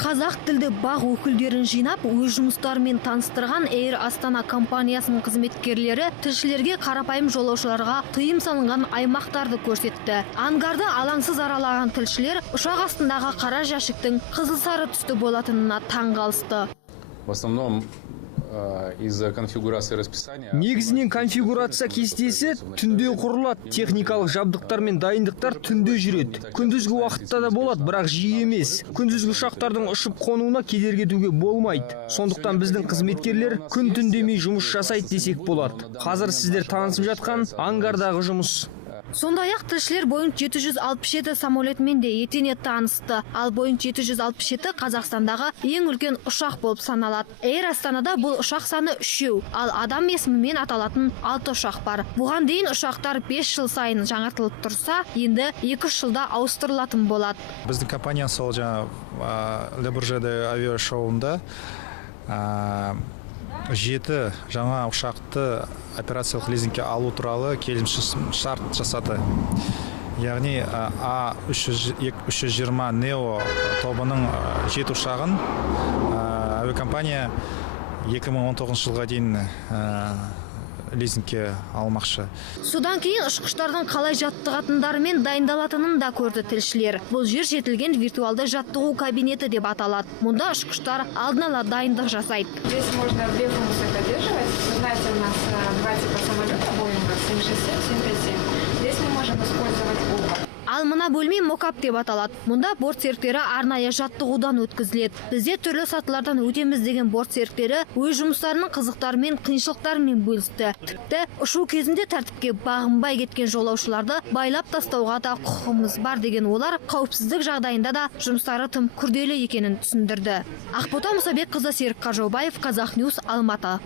Қазақ тілді бақ өкілдерін жинап, өз жұмыстарымен таныстырған Air Астана компаниясының қызметкерлері тілшілерге қарапайым жолаушыларға тыйым салынған аймақтарды көрсетті. Ангарды алаңсыз аралаған тілшілер ұшақ астындағы қара жәшіктің қызыл-сары түсті болатынына таң қалысты. В основном из-за конфигурации расписания. Негізінен конфигурация кестесі түнде құрылады. Техникалық жабдықтар мен дайындықтар түнде жүреді. Күндізгі уақытта да болады, бірақ жиі емес. Күндізгі ұшақтардың ұшып қонуына кедергі етуге болмайды. Сондықтан біздің қызметкерлер күн түндемей жұмыс жасайды десек болады. Қазір сіздер танысып жатқан ангардағы жұмыс. Сондай-ақ тілшілер Boeing 767 самолетімен де етене танысты. Ал Boeing 767 Қазақстандағы ең үлкен ұшақ болып саналады. Air Астанада бұл ұшақ саны 3, ал адам есімімен аталатын 6 ұшақ бар. Бұған дейін ұшақтар 5 жыл сайын жаңартылып тұрса, енді 2 жылда ауыстырылатын болады. Біздің компания сол жаңа Le Bourget авиашоуында 7 жаңа ұшақты операциялық лизингке алу туралы келісімшарт жасады. Яғни A320 Neo тобының 7 ұшағын авиакомпания 2019 жылға дейін лизингке алмақшы. Содан кейін ұшқыштардың қалай жаттығатындары мен дайындалатынын да көрді тілшілер. Бұл жер жетілген виртуалды жаттығу кабинеті деп аталады. Мұнда ұшқыштар алдын ала дайындық жасайды. Здесь можно две функции поддерживать. Вы знаете, у нас два типа самолета Boeing 767, 757. Здесь мы можем использовать оба. Ал мына бөлме мокап деп аталады. Мұнда борт серіктері арнайы жаттығудан өткізіледі. Бізде түрлі сатылардан өтеміз деген борт серіктері өз жұмыстарының қызықтары мен қиыншылықтарымен бөлісті. Тіпті ұшу кезінде тәртіпке бағынбай кеткен жолаушыларды байлап тастауға да құқығымыз бар деген олар қауіпсіздік жағдайында да жұмыстары тым күрделі екенін түсіндірді. Ақбота Мұсабекқызы, Серік Қажаубаев, Қазақ Ньюс, Алматы.